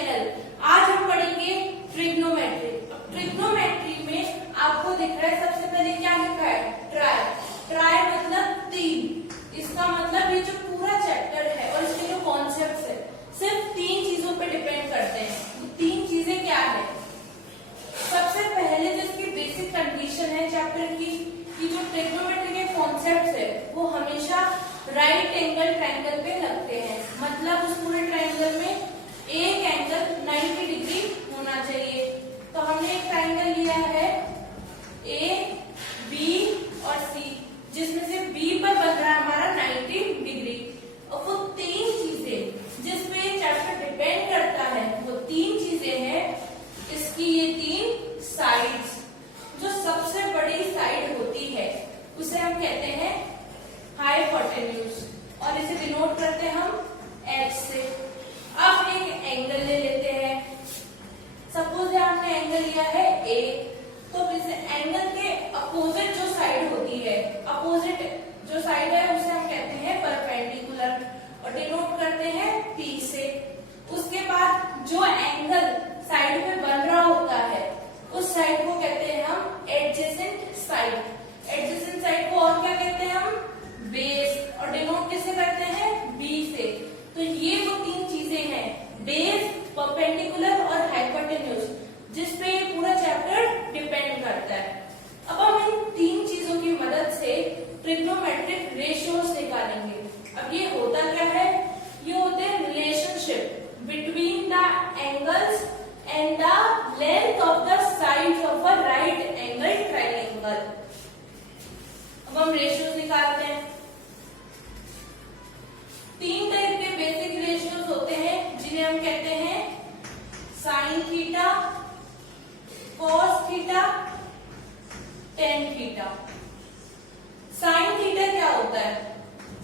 Channel. आज हम पढ़ेंगे ट्रिग्नोमेट्री। ट्रिग्नोमेट्री में आपको दिख रहा है सबसे पहले क्या लिखा है, ट्राई। ट्राई मतलब तीन। इसका मतलब ये जो पूरा चैप्टर है और इसके जो कॉन्सेप्ट्स है सिर्फ तीन चीजों पे डिपेंड करते हैं। वो तीन चीजें क्या है? सबसे पहले जो इसकी बेसिक कंडीशन है चैप्टर की कि जो ट्रिग्नोमेट्री के कॉन्सेप्ट्स है वो हमेशा राइट एंगल ट्रायंगल पे लगते हैं। मतलब उस पूरे ट्रायंगल में एक एंगल 90 डिग्री होना चाहिए। तो हमने एक ट्रायंगल लिया है ए, बी और सी, जिसमें से बी पर बन रहा है हमारा 90 डिग्री। और वो तीन चीजें जिसपे चैप्टर डिपेंड करता है वो तीन चीजें हैं इसकी ये तीन साइड्स। जो सबसे बड़ी साइड होती है उसे हम कहते हैं हाइपोटेन्यूज और इसे डिनोट करते हैं हम एच से। अब एक एंगल ले लेते हैं। सपोज हमने एंगल लिया है ए, तो इस एंगल के अपोजिट जो साइड होती है, अपोजिट जो साइड है उसे हम कहते हैं परपेंडिकुलर और डिनोट करते हैं पी से। उसके बाद जो एंगल साइड पे बन रहा होता है उस साइड को कहते हैं हम एडजेसेंट साइड। एडजेसेंट साइड को और क्या कहते हैं हम? बेस। और डिनोट किससे करते हैं? बी से। तो ये वो तीन चीजें हैं, बेस, परपेंडिकुलर और हाइपोटेन्यूज, जिसपे ये पूरा चैप्टर डिपेंड करता है। अब हम इन तीन चीजों की मदद से ट्रिग्नोमेट्रिक रेशियोज निकालेंगे। अब ये होता क्या है? ये होते हैं relationship between the angles and the length of the sides of a right angle triangle. अब हम रेशियोज निकालते हैं। तीन टाइप के बेसिक रेशियोज होते हैं जिन्हें हम कहते हैं sine theta, cos theta, tan theta. Sine theta क्या होता है?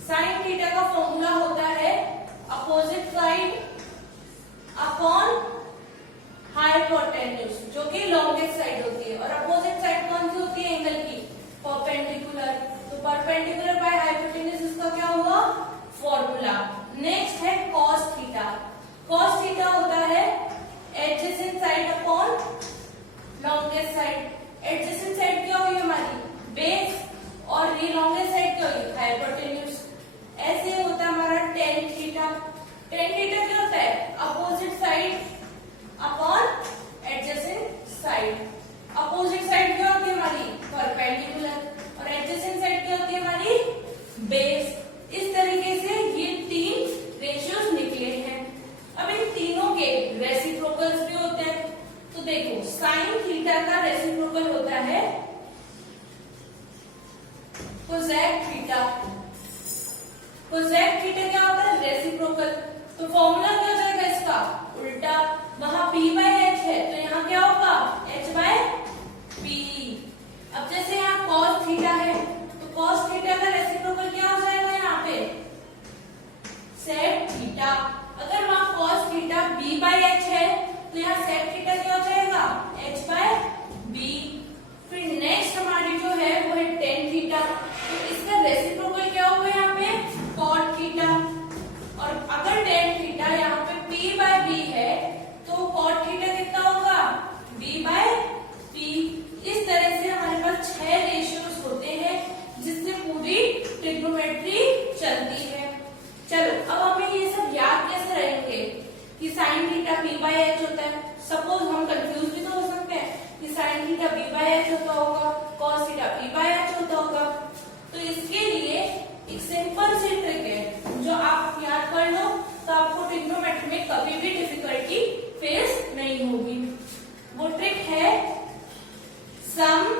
साइन थीटा का फॉर्मूला होता है अपोजिट साइड अपॉन हाइपोटेन्यूज, जो कि लॉन्गेस्ट साइड होती है। और अपोजिट साइड कौन सी होती है एंगल की? परपेंडिकुलर। तो परपेंडिकुलर बाय हाइपोटेन्यूज इसका क्या हुआ? फॉर्मूला। नेक्स्ट है कॉस थीटा। कॉस थीटा होता है adjacent side upon longest side. Adjacent side क्या हुई हमारी? बेस। और ये लॉन्गेस्ट साइड क्या हुई? हाइपोटेन्यूज। ऐसे होता है हमारा टेन थीटा। टेन थीटा क्या होता है? Opposite side upon adjacent side. Opposite side क्या होती है हमारी? परपेंडिकुलर। और एडजेसेंट साइड क्या होती है हमारी? बेस। इस तरीके से ये तीन रेशियोज निकले हैं। अब इन तीनों के रेसिप्रोकल्स भी होते हैं। तो देखो साइन थीटा का रेसिप्रोकल होता है कोसेक थीटा। कोसेक थीटा क्या होता है? रेसिप्रोकल। तो फॉर्मूला क्या हो जाएगा इसका? उल्टा। वहां P बाय H है तो यहाँ क्या होगा? H by P। अब जैसे यहाँ cos थीटा है तो cos थीटा का रेसिप्रोकल क्या हो जाएगा यहाँ पे? Sec theta. अगर वहां cos theta B by H है तो यहाँ सेक थीटा क्या हो जाएगा? H by B। फिर नेक्स्ट हमारी जो है वो है टेन थीटा। तो इसका रेसिप्रोकल क्या होगा यहाँ पे? cot theta. और अगर टेन थीटा यहाँ पे P बाय B है तो cot थीटा कितना होगा? B by P। इस तरह से हमारे पास 6 रेशियोज होते हैं जिससे पूरी ट्रिग्नोमेट्री चलती है। चलो अब हमें ये सब याद कैसे रहेंगे कि sine theta P by H होता है। सपोज हम कंफ्यूज भी तो हो सकते हैं कि sine theta B by H होता होगा, cos theta P by H होता होगा। तो इसके लिए एक सिंपल सी ट्रिक है जो आप याद कर लो तो आपको ट्रिग्नोमेट्री में कभी भी डिफिकल्टी फेस नहीं होगी। वो ट्रिक है some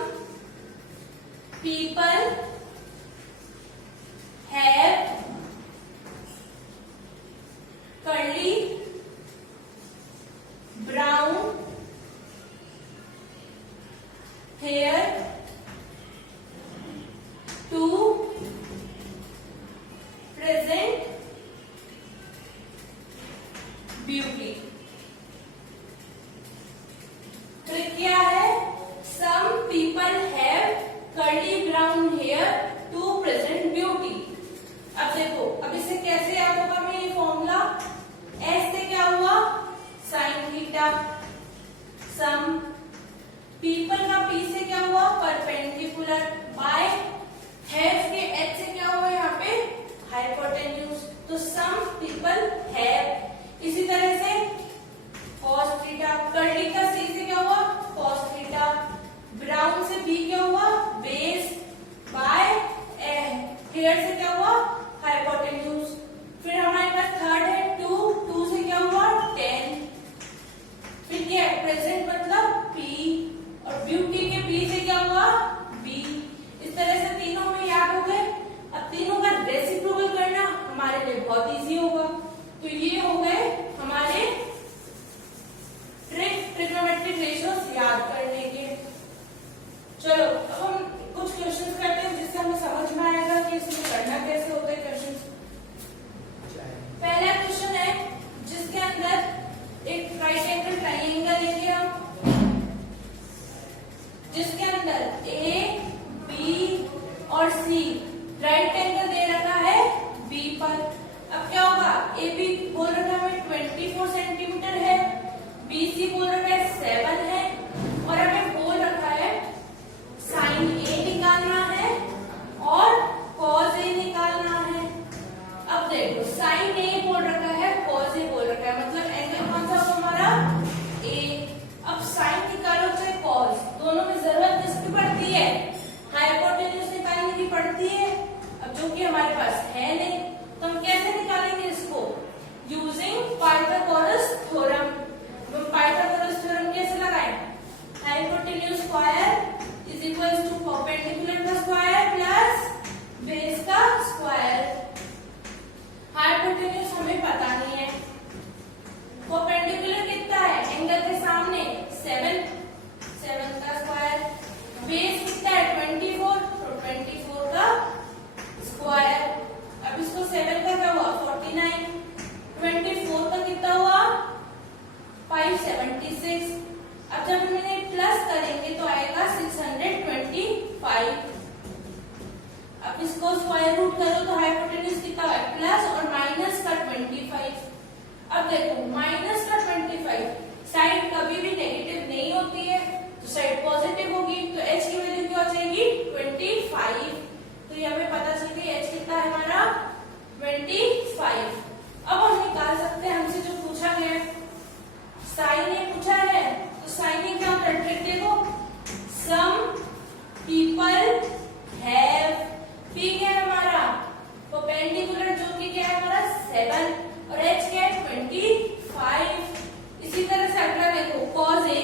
people have curly brown hair to present beauty। Trick क्या है? some people have curly brown hair to present beauty। अब देखो अब इसे कैसे याद होगा? हमें ये फॉर्मूला S से क्या हुआ? साइन अब देखो माइनस का 25, साइड कभी भी नेगेटिव नहीं होती है तो साइड पॉजिटिव होगी, तो h की वैल्यू क्या हो जाएगी 25। तो ये हमें पता चल गई h कितना है हमारा 25। अब हम निकाल सकते हैं हमसे जो पूछा गया है, साइन ए पूछा है तो साइन ए क्या होता है, देखो सम पीपल हैव, पी क्या है हमारा परपेंडिकुलर जो कि क्या है हमारा 7 और h क्या है 25। इसी तरह से अगला देखो कॉज ए,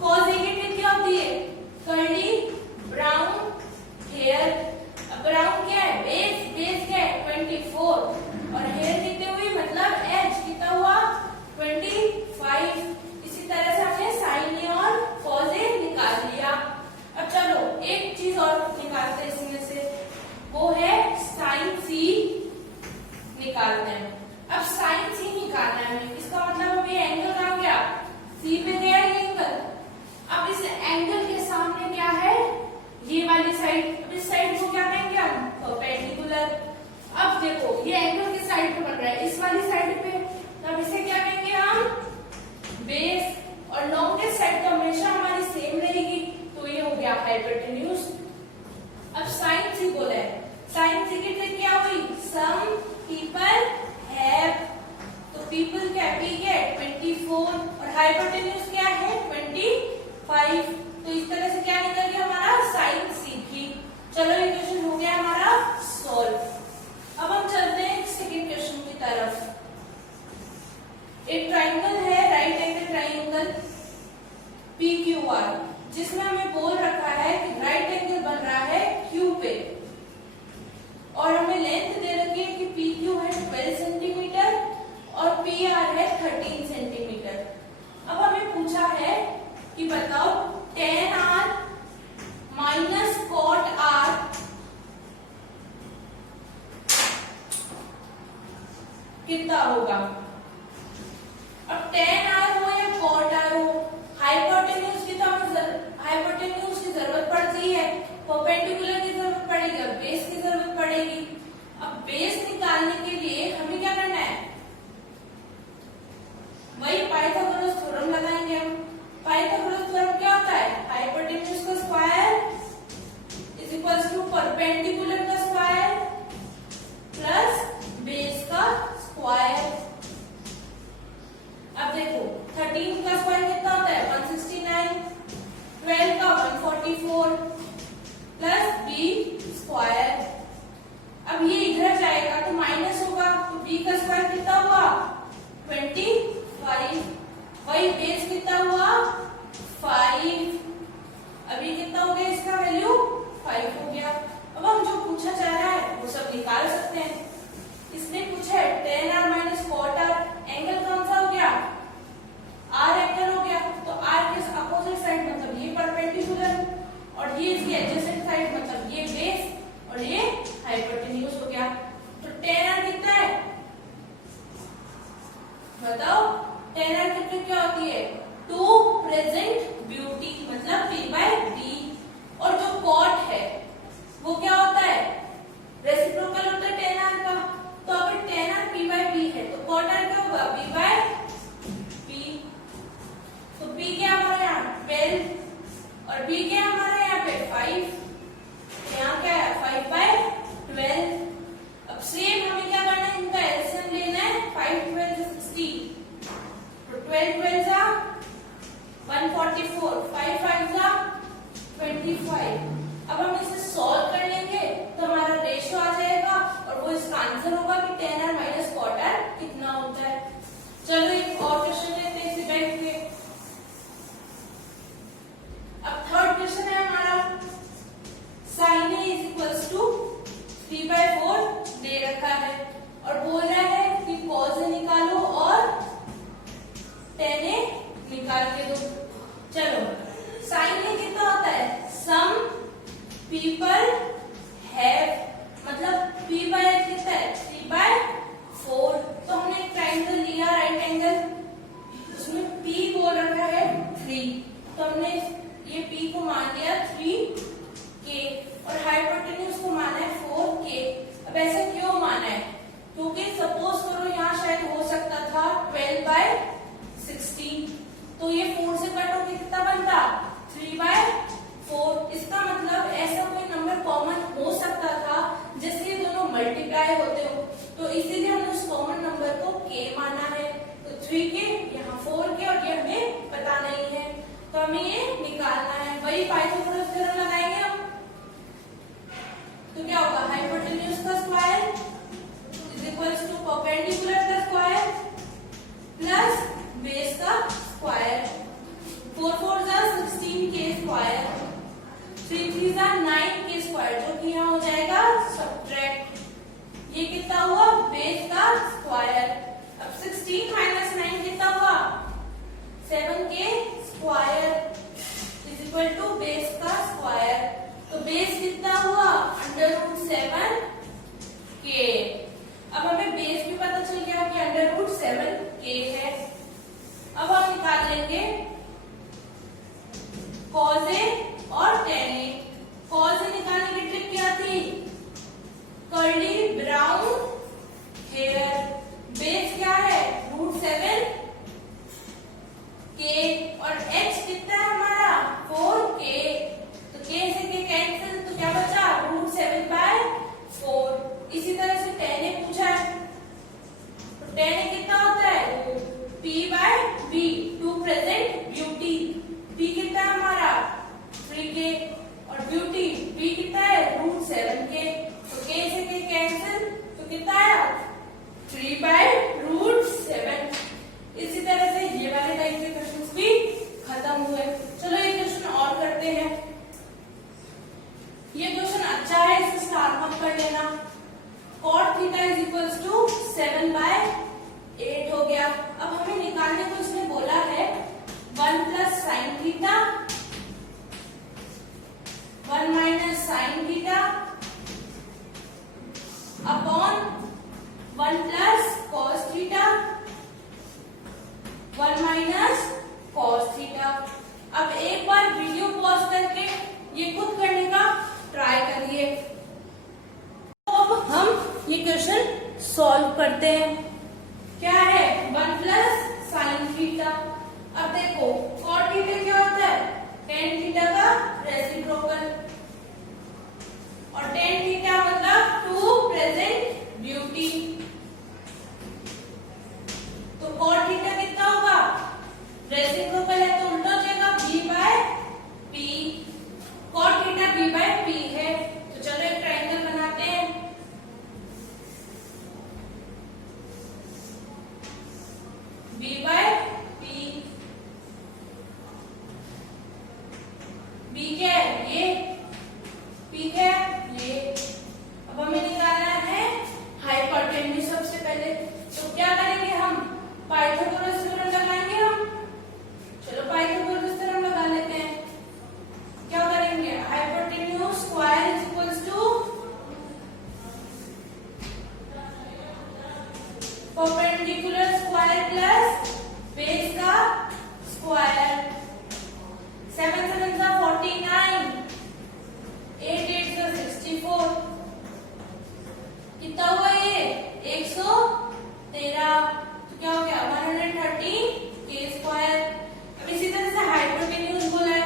कॉज ए की ट्रिक क्या होती है, कर्ली ब्राउन हेयर। ब्राउन क्या है बेस, बेस क्या है 24 और हेयर कितने हुई मतलब h कितना हुआ 25। इसी तरह से हमने साइन ए और कॉज ए निकाल लिया। अब चलो एक चीज और निकालते हैं इसमें से, वो है साइन सी निकालते हैं। अब साइन सी निकालना है हमें, इसका मतलब अब ये एंगल कहाँ गया, सी पे गया ये एंगल। अब इस एंगल के सामने क्या है ये वाली साइड, अब इस साइड को क्या कहेंगे हम परपेंडिकुलर। अब देखो ये एंगल किस साइड पे बन रहा है, इस वाली साइड पे, तब इसे क्या कहेंगे हम बेस, और लॉन्गेस्ट साइड तो हमेशा हमारी सेम रहेगी तो ये हो गया हाइपोटेन्यूज। अब साइन सी बोला है, साइन सी की ट्रिक क्या हुई, सम पीपल हैव, तो पीपल क्या है पी क्या है 24 और हाइपोटेन्यूज क्या है 25। तो इस तरह से क्या निकल गया हमारा साइन सी की। चलो ये क्वेश्चन हो गया हमारा सॉल्व। अब हम चलते हैं सेकंड क्वेश्चन की तरफ। एक ट्राइंगल है राइट एंगल ट्राइंगल PQR, जिसमें हमें बोल रखा है कि राइट एंगल बन रहा है Q पे और हमें लेंथ दे रखी है कि PQ है 12 सेंटीमीटर और PR है 13 सेंटीमीटर। अब हमें पूछा है कि बताओ tan R minus cot R कितना होगा। अब tan R हो या cot R हो, हाइपोटेन्यूज की तो हमें हाइपोटेन्यूज की जरूरत पड़ती है, परपेंडिकुलर की जरूरत पड़ेगी और बेस की जरूरत पड़ेगी। अब बेस निकालने के लिए हमें क्या करना है, वही पाइथागोरस थ्योरम लगाएंगे हम। पाइथागोरस थ्योरम क्या होता है, हाइपोटेन्यूज का square is equals to perpendicular का स्क्वायर प्लस बेस का स्क्वायर। अब देखो 13 का स्क्वायर कितना होता है 169, 12 का 144 प्लस बी स्क्वायर। अब ये इधर जाएगा तो माइनस होगा, तो बी का स्क्वायर कितना हुआ 25, वही बेस कितना हुआ 5। अभी कितना हो गया इसका वैल्यू 5 हो गया। अब हम जो पूछा जा रहा है वो सब निकाल सकते हैं। इसने पूछा है tan R minus cot R, angle कौन सा हो गया R एंगल हो गया, तो R के अपोजिट साइड मतलब ये परपेंडिकुलर और ये इसकी एडजेसेंट साइड मतलब ये बेस और ये हाइपोटेन्यूज हो गया। तो tan R कितना है बताओ, tan R कितनी क्या होती है 2 प्रेजेंट ब्यूटी मतलब P/B, और जो cot है वो क्या होता है रेसिप्रोकल होता है tan R का, तो अगर tan R P/B है तो cot R क्या होगा B/B। तो P क्या हमारे यहाँ 12 और B क्या हमारे यहाँ पे 5, यहाँ क्या है 5/12। अब सेम हमें क्या करना है, इनका एलसीएम लेना है, 5 12 60, तो 12 12 जा 144, 5 5 जा 25। अब हम इसे सॉल्व कर लेंगे तो हमारा रेशियो आ जाएगा और वो इसका आंसर होगा कि tan R minus cot R कितना होता है। चलो एक और क्वेश्चन लेते हैं इसी टाइप के। अब थर्ड क्वेश्चन है हमारा sin A is equals to 3/4 दे रखा है और बोल रहा है कि cos A निकालो और tan A निकाल के दो। चलो sin A कितना होता है सम पीपल हैव, मतलब P/H कितना है 3/4, तो 12/16। तो ये 4 से कट होके कितना बनता 3/4। इसका मतलब ऐसा कोई नंबर कॉमन हो सकता था जिससे ये दोनों मल्टीप्लाई होते हो, तो इसीलिए हमने उस कॉमन नंबर को k माना है। तो 3k यहाँ 4k और ये हमें पता नहीं है, तो हमें ये निकालना है। वही पाइथागोरस थ्योरम लगाएंगे हम। तो क्या होगा हाइपोटेन्यूज का square is equals to perpendicular का स्क्वायर प्लस बेस का स्क्वायर। 4 4 जा 16k स्क्वायर, 3 3 जा 9k स्क्वायर, जो कि यहाँ हो जाएगा सब्ट्रैक्ट। ये कितना हुआ बेस का स्क्वायर। अब 16 माइनस 9 कितना हुआ 7k square is equal to base का स्क्वायर। तो बेस कितना हुआ √7k। अब हमें बेस भी पता चल गया कि √7k है। अब हम निकाल लेंगे cos A और tan A। cos A निकालने की ट्रिक क्या थी कर्ली ब्राउन हेयर। बेस क्या है √7k और h कितना है हमारा 4k। तो k से k कैंसिल, तो क्या बचा √7/4। इसी तरह से tan A पूछा है, तो tan A कितना होता है p/b, to present beauty. p कितना है हमारा 3k और ब्यूटी b कितना है √7k। तो k से k कैंसिल, तो कितना आया 3/√7। इसी तरह से ये वाले टाइप के क्वेश्चंस भी खत्म हुए। चलो ये क्वेश्चन और करते हैं। ये क्वेश्चन अच्छा है, इसे स्टार मार्क कर लेना। cot theta is equals to 7/8 हो गया। अब हमें निकालने को इसने बोला है 1 plus sine theta 1 minus sine theta upon 1 plus cos theta 1 minus cos theta. अब एक बार वीडियो पॉज करके ये खुद करने का ट्राई करिए। तो अब हम ये क्वेश्चन सॉल्व करते हैं। क्या है 1 प्लस साइन थीटा। अब देखो cot थीटा क्या होता है tan थीटा का रेसिप्रोकल, और tan थीटा मतलब टू प्रेजेंट ब्यूटी। तो cot थीटा कितना होगा रेसिप्रोकल है तो उल्टा हो जाएगा b/p। cot थीटा b/p है, तो चलो एक ट्रायंगल बनाते हैं। b/p, b क्या है ये, p क्या है ये। अब हमें निकालना है हाइपोटेन्यूज सबसे पहले। तो क्या करेंगे हम पाइथागोरस थ्योरम लगाएंगे हम। चलो पाइथागोरस थ्योरम लगा लेते हैं। क्या करेंगे hypotenuse square is equals to perpendicular square plus base का स्क्वायर। 7 7 जा 49, 8 8 जा 64, कितना हुआ ये 113। तो क्या हो गया 130k स्क्वायर। अब इसी तरह से हाइपोटेन्यूज बोला है,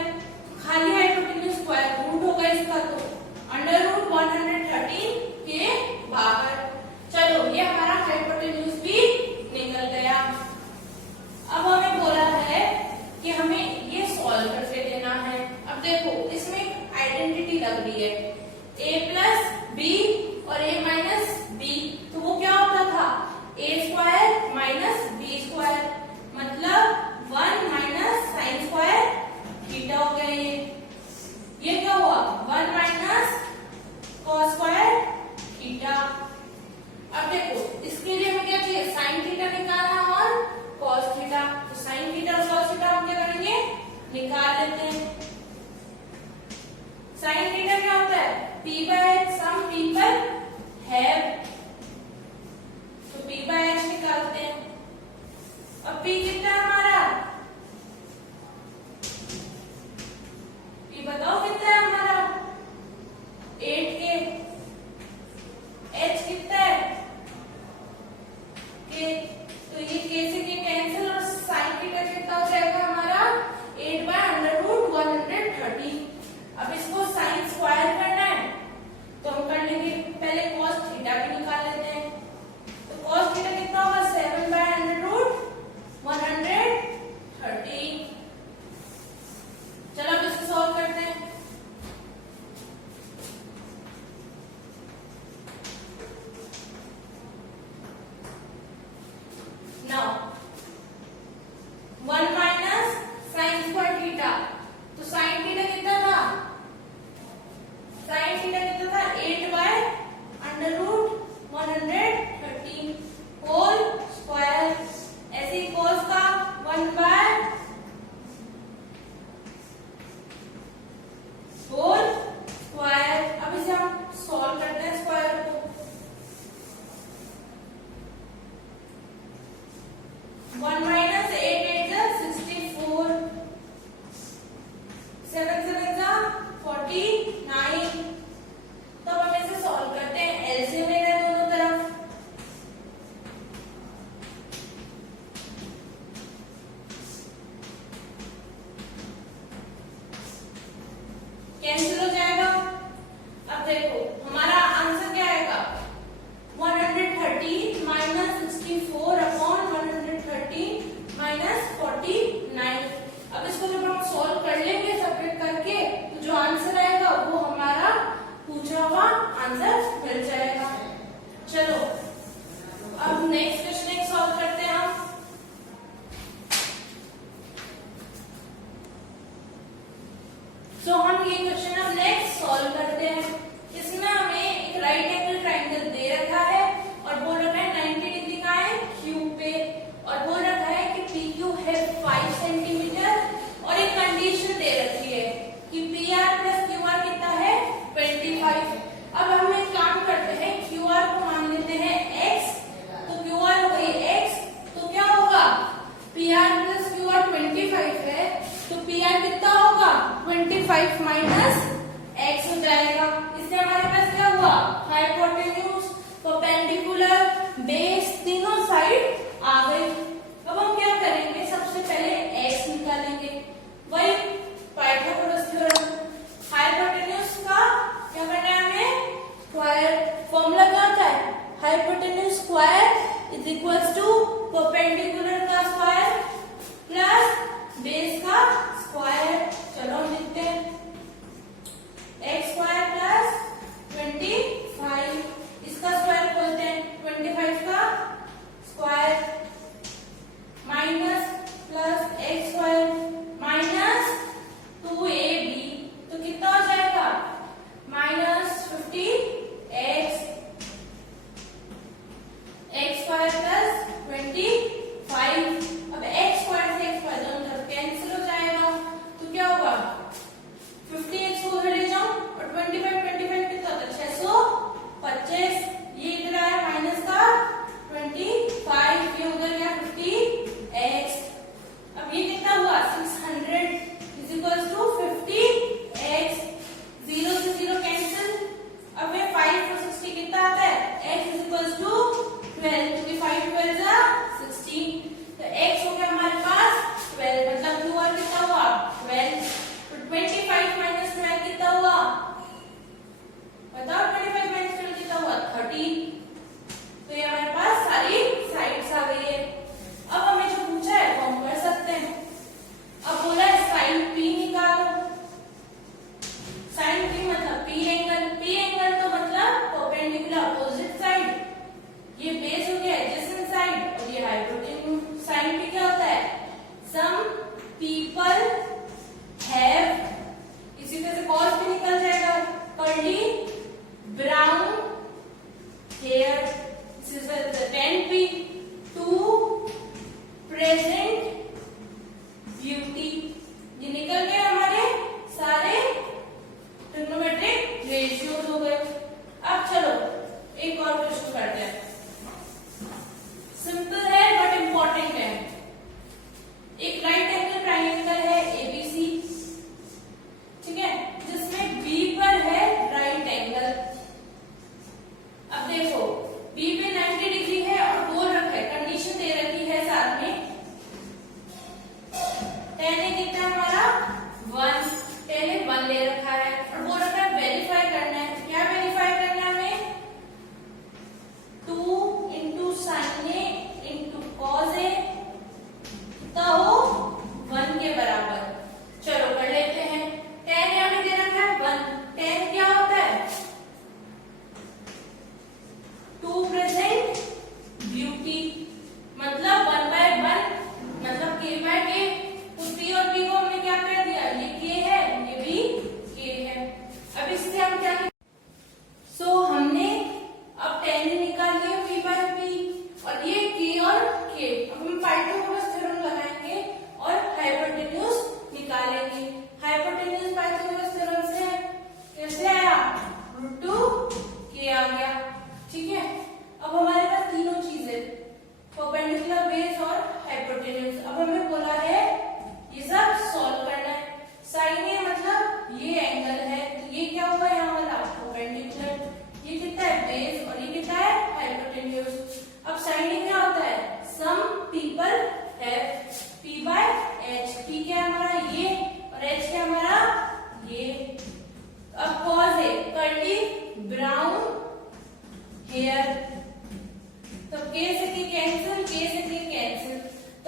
खाली हाइपोटेन्यूज स्क्वायर रूट होगा इसका, तो √113 के बाहर। चलो ये हमारा हाइपोटेन्यूज भी निकल गया। अब हमें बोला है कि हमें ये सॉल्व करके देना है। अब देखो इसमें एक आइडेंटिटी लग रही है a प्लस b और a माइनस b, तो वो क्या होता था a square minus b square, मतलब 1 माइनस साइन स्क्वायर थीटा हो गया। ये क्या हुआ 1 माइनस कॉस स्क्वायर थीटा। अब देखो इसके लिए हमें क्या चाहिए साइन थीटा निकालना और कॉस थीटा। तो साइन थीटा और कॉस थीटा हम क्या करेंगे निकाल लेते हैं। साइन थीटा क्या होता है p/h, सम पीपल हैव, तो p/h निकालते हैं। अब p कितना है हमारा, p बताओ कितना है हमारा 8k, h कितना है k, तो ये k से k कैंसिल 1 minus 8 8 जा 64, 7 7 जा 49। तो अब हम इसे सॉल्व करते हैं, एलसीएम ले रहे हैं दोनों तरफ। कैंसिल हो जाएगा। अब देखो हमारा आंसर क्या आएगा, 130 माइनस 64 अपॉन 130 माइनस 49। अब इसको जब हम सॉल्व कर लेंगे सेपरेट करके, तो जो आंसर आएगा वो हमारा पूछा हुआ आंसर मिल जाएगा। चलो अब नेक्स्ट क्वेश्चन एक सॉल्व करते हैं हम। तो हम ये क्वेश्चन अब नेक्स्ट सॉल्व करते हैं। इसमें हमें एक राइट एंगल ट्राइंगल दे रखा है और बोल रखा है 90 डिग्री का है क्यू पे, और बोल रखा है कि पी क्यू है 5 सेंटीमीटर, और एक कंडीशन दे रखी है कि P R plus Q R कितना है 25। अब हम एक काम करते हैं, क्यू आर को मान लेते हैं x, तो क्यू आर हो गई x, तो क्या होगा P R plus Q R 25 है, तो पी आर कितना होगा 25 माइनस x हो जाएगा। इससे हमारे पास क्या हुआ, हाइपोटेन्यूज, परपेंडिकुलर, बेस तीनों साइड आ गई। अब हम क्या करेंगे, सबसे पहले x निकालेंगे, वही पाइथागोरस थ्योरम। हाइपोटेन्यूज का क्या करना है हमें, स्क्वायर। फॉर्मूला क्या होता है, hypotenuse square is equals to perpendicular का स्क्वायर प्लस बेस का स्क्वायर। चलो हम लिखते हैं x स्क्वायर प्लस 25, इसका स्क्वायर बोलते हैं 25 का square, minus plus x square minus 2ab, तो कितना हो जाएगा minus 50x, x square plus 25। अब x स्क्वायर से x स्क्वायर दोनों तरफ कैंसिल हो जाएगा, तो क्या होगा 50x को उधर ले जाऊं और 25 कितना होता है 625, ये इधर आया माइनस का 25, ये उधर गया 50x। अब ये कितना हुआ 600 इज इक्वल्स टू 50x, 0 से 0 कैंसिल। अब ये 5 और 60 कितना आता है, x इज इक्वल्स टू 12, क्योंकि 5 12 जा 16, तो x हो गया हमारे पास 12, मतलब क्यू आर कितना हुआ 12। 25 माइनस 12 कितना हुआ बताओ, 25 माइनस 12 कितना हुआ 30। तो ये हमारे पास सारी साइड्स आ गई है। अब हमें जो पूछा है वो हम कर सकते हैं। अब बोला है साइन पी निकालो, साइन पी मतलब पी एंगल, पी एंगल तो मतलब परपेंडिकुलर अपोजिट साइड, ये बेस हो गया एडजेसेंट साइड और ये हाइपोटेन्यूज। साइन पी क्या होता है, सम पीपल हैव, इसी तरह से कॉस भी निकल जाएगा, curly brown hair, this is the 10p, to present beauty. ये निकल गए हमारे सारे ट्रिग्नोमेट्रिक रेशियोज हो गए। अब चलो एक और क्वेश्चन करते हैं, सिंपल है बट इंपॉर्टेंट है। एक राइट एंगल ट्राइंगल है एबीसी, ठीक है, जिसमें बी पर है राइट एंगल। अब देखो बी पे 90 डिग्री है और बोल रखा है, कंडीशन दे रखी है साथ में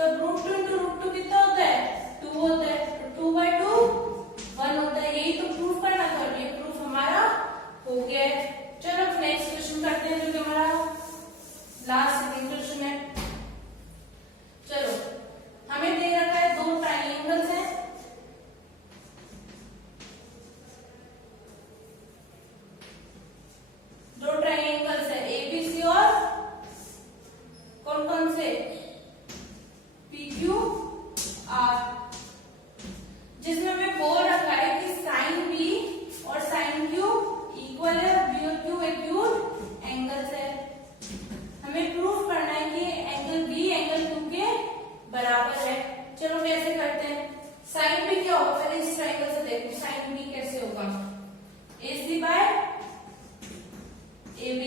तब √2 इंटू √2 कितना होता है 2 होता है, तो 2/2 1 होता है। यही तो प्रूफ करना था, ये प्रूफ हमारा हो गया है। चलो नेक्स्ट क्वेश्चन करते हैं जो कि हमारा लास्ट सेकंड क्वेश्चन है। चलो हमें दे रखा है दो ट्रायंगल्स हैं, दो ट्रायंगल्स है एबीसी और कौन कौन से PQR, जिसमें हमें बोल रखा है कि साइन बी और साइन क्यू इक्वल है, बी और क्यू एक्यूट एंगल्स है। हमें प्रूफ करना है कि एंगल बी एंगल क्यू के बराबर है। चलो कैसे करते हैं, साइन बी क्या होगा, पहले इस ट्रायंगल से देखो साइन बी कैसे होगा, AC बाय AB,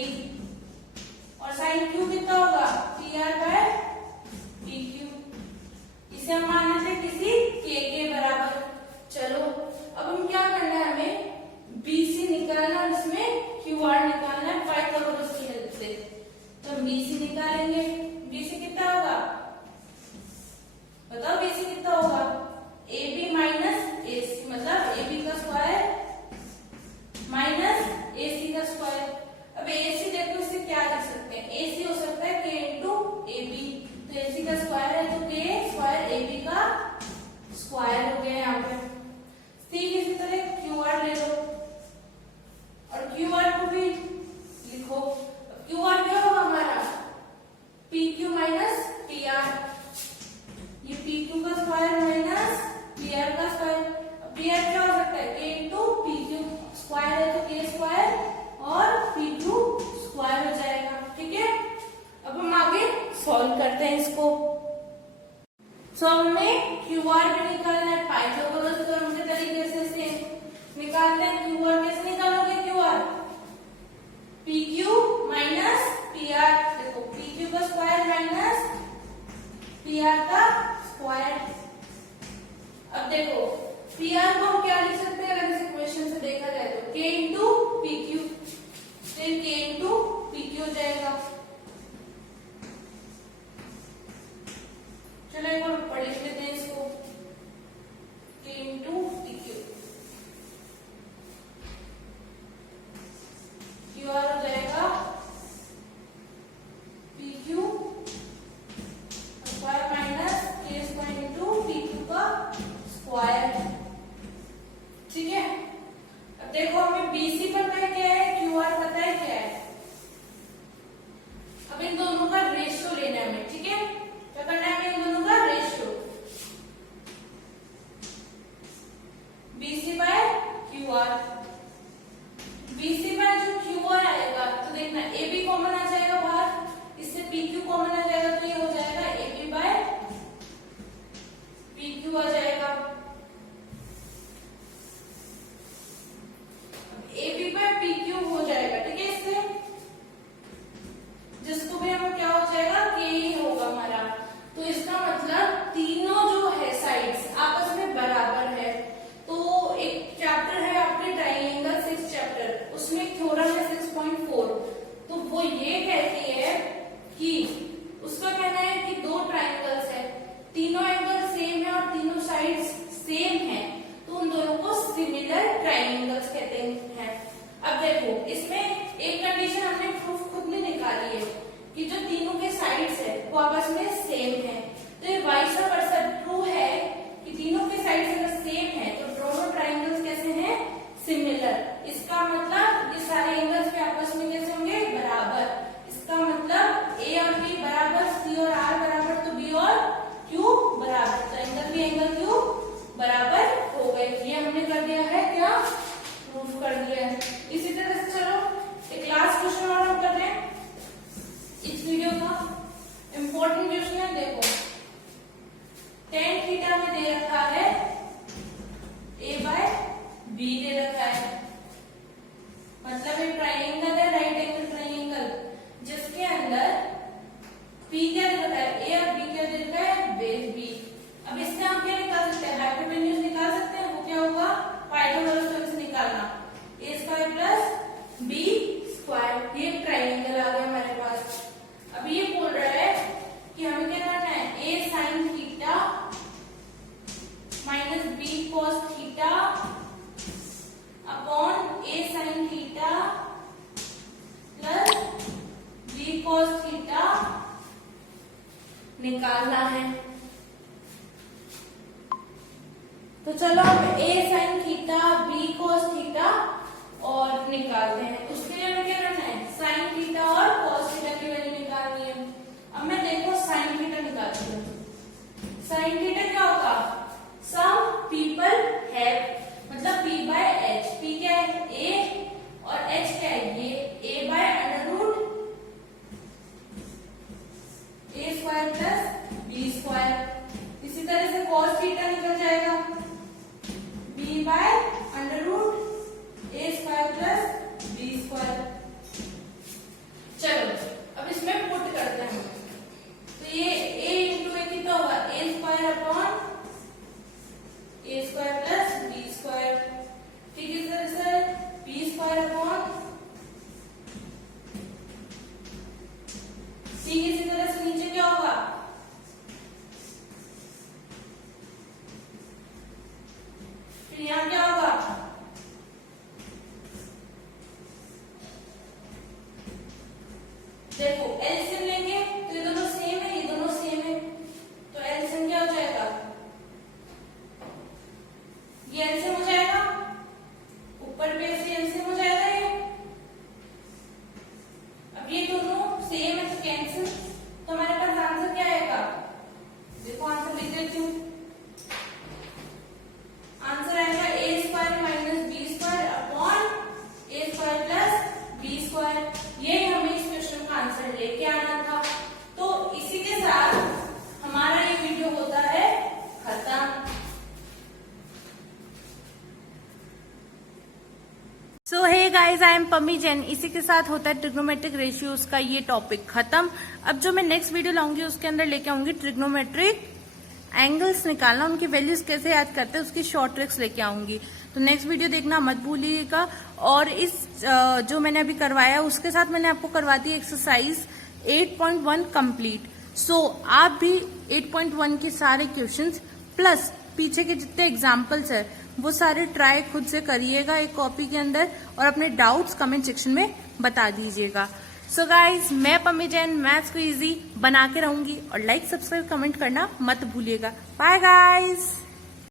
और साइन क्यू कितना होगा PR बाय PQ। इसे हम मान लेते हैं किसी K के बराबर। चलो अब हम क्या करना है, हमें BC निकालना और इसमें QR निकालना है पाइथागोरस की हेल्प से। तो हम BC निकालेंगे, BC कितना होगा बताओ, BC कितना होगा AB माइनस AC, मतलब AB का स्क्वायर माइनस AC का स्क्वायर। अब AC देखो इससे क्या लिख सकते हैं, AC हो सकता है K इंटू AB, तो AC का स्क्वायर है तो K स्क्वायर AB का स्क्वायर हो गया यहाँ पे। ठीक इसी तरह QR ले लो और QR को भी लिखो। QR क्या होगा हमारा PQ माइनस PR, ये PQ का स्क्वायर माइनस PR का स्क्वायर। PR क्या हो सकता है K इंटू PQ, स्क्वायर है तो K स्क्वायर और PQ स्क्वायर हो जाएगा। ठीक है, अब हम आगे सॉल्व करते हैं इसको। सो हमें QR भी निकालना है, पाइथागोरस थ्योरम के तरीके से निकालते हैं। QR कैसे निकालोगे, QR PQ माइनस PR, देखो PQ का स्क्वायर माइनस PR का स्क्वायर। अब देखो PR को हम क्या लिख सकते हैं, अगर इस इक्वेशन से देखा जाए तो K इंटू PQ, फिर K इंटू PQ हो जाएगा। चलो एक बार ऊपर लिख लेते हैं इसको, K इंटू PQ, QR हो जाएगा PQ square minus K square into PQ का स्क्वायर। ठीक है, अब देखो हमें BC पता है क्या है, QR पता है क्या है। अब इन दोनों का रेशियो लेना है हमें। ठीक है, क्या करना है हमें, इन दोनों का ratio BC by QR। BC by जो QR आएगा तो देखना AB कॉमन आ जाएगा बाहर, इससे PQ कॉमन आ जाएगा तो ये हो जाएगा AB बाय PQ आ जाएगा। AB बाय PQ हो जाएगा। ठीक है, इससे जिसको भी हम क्या हो जाएगा K ही होगा हमारा। तो इसका मतलब तीनों जो है साइड्स आपस में बराबर है। तो एक चैप्टर है आपके ट्रायंगल 6 चैप्टर, उसमें थ्योरम है 6.4, तो वो ये कहती है कि उसका कहना है कि दो ट्रायंगल्स है, तीनों एंगल सेम है और तीनों साइड्स सेम है, तो उन दोनों को सिमिलर ट्रायंगल्स कहते हैं। अब देखो इसमें एक कंडीशन हमने प्रूफ खुद ने निकाली है कि जो तीनों के साइड्स है वो आपस में सेम है, तो ये वाइस वर्सा ट्रू है कि तीनों के साइड्स अगर सेम है तो दोनों ट्रायंगल्स कैसे हैं सिमिलर। इसका मतलब ये सारे एंगल्स पे आपस में कैसे होंगे बराबर। इसका मतलब A और B बराबर, C और R बराबर, तो B और Q बराबर, तो एंगल B एंगल Q बराबर हो गए। ये हमने कर दिया है क्या, प्रूफ कर दिया है। इसी तरह से चलो एक लास्ट क्वेश्चन और हम कर रहे हैं इस वीडियो का, इंपॉर्टेंट क्वेश्चन है। देखो tan थीटा में दे रखा है A बाय B दे रखा है, मतलब एक ट्रायंगल है, राइट एंगल ट्रायंगल, जिसके अंदर P क्या दे रखा है, A और B क्या दे रखा है, बेस B। अब इससे हम क्या निकाल सकते हैं, हाइपोटेन्यूज निकाल सकते हैं। वो क्या होगा, पाइथागोरस थ्योरम से निकालना, A square plus B square, ये ट्रायंगल आ गया हमारे पास। अब ये बोल रहा है कि हमें क्या करना है, A साइन निकालना है। तो चलो अब a sin theta, b cos theta और निकालते हैं। उसके लिए हमें क्या करना है, sin थीटा और cos थीटा की वैल्यू निकालनी है। अब मैं देखो sin थीटा निकालती हूँ। sin थीटा क्या होगा, सम पीपल हैव, मतलब p by h, p क्या है a और h क्या है ये, a by under root a square plus b square. इसी तरह से cos थीटा निकल जाएगा b by under root a square plus b square. चलो अब इसमें पुट करते हैं। तो ये a इंटू a कितना होगा, a square upon a square plus b square. ठीक है, इस तरह से b स्क्वायर अपॉन c, इसी तरह से नीचे क्या होगा, फिर यहाँ क्या होगा, देखो एलसीएम लेंगे तो ये दोनों सेम है, ये दोनों सेम है, तो एलसीएम क्या हो जाएगा, ये एलसीएम हो जाएगा, ऊपर पे से एलसीएम हो जाएगा ये। अब ये दोनों सेम है तो कैंसिल, तो हमारे पास आंसर क्या आएगा, देखो आंसर लिख देती हूँ। आंसर आएगा a square minus b square upon a square plus b square. ये हमें इस क्वेश्चन का आंसर लेके आना था। तो इसी के साथ हमारा ये वीडियो होता है खत्म। So hey guys, I am Pammi Jain. इसी के साथ होता है ट्रिग्नोमेट्रिक रेशियोज का ये टॉपिक खत्म। अब जो मैं नेक्स्ट वीडियो लाऊंगी उसके अंदर लेके आऊंगी ट्रिग्नोमेट्रिक एंगल्स निकालना, उनकी वैल्यूज कैसे याद करते हैं उसकी शॉर्ट ट्रिक्स लेके आऊंगी। तो नेक्स्ट वीडियो देखना मत भूलिएगा। और इस जो मैंने अभी करवाया उसके साथ मैंने आपको करवा दी एक्सरसाइज 8.1 कंप्लीट। सो आप भी 8.1 के सारे क्वेश्चंस प्लस पीछे के जितने एग्जाम्पल्स है वो सारे ट्राई खुद से करिएगा एक कॉपी के अंदर, और अपने डाउट्स कमेंट सेक्शन में बता दीजिएगा। सो गाइज, मैं पमी जैन मैथ्स को इजी बना के रहूंगी, और लाइक सब्सक्राइब कमेंट करना मत भूलिएगा। Bye guys.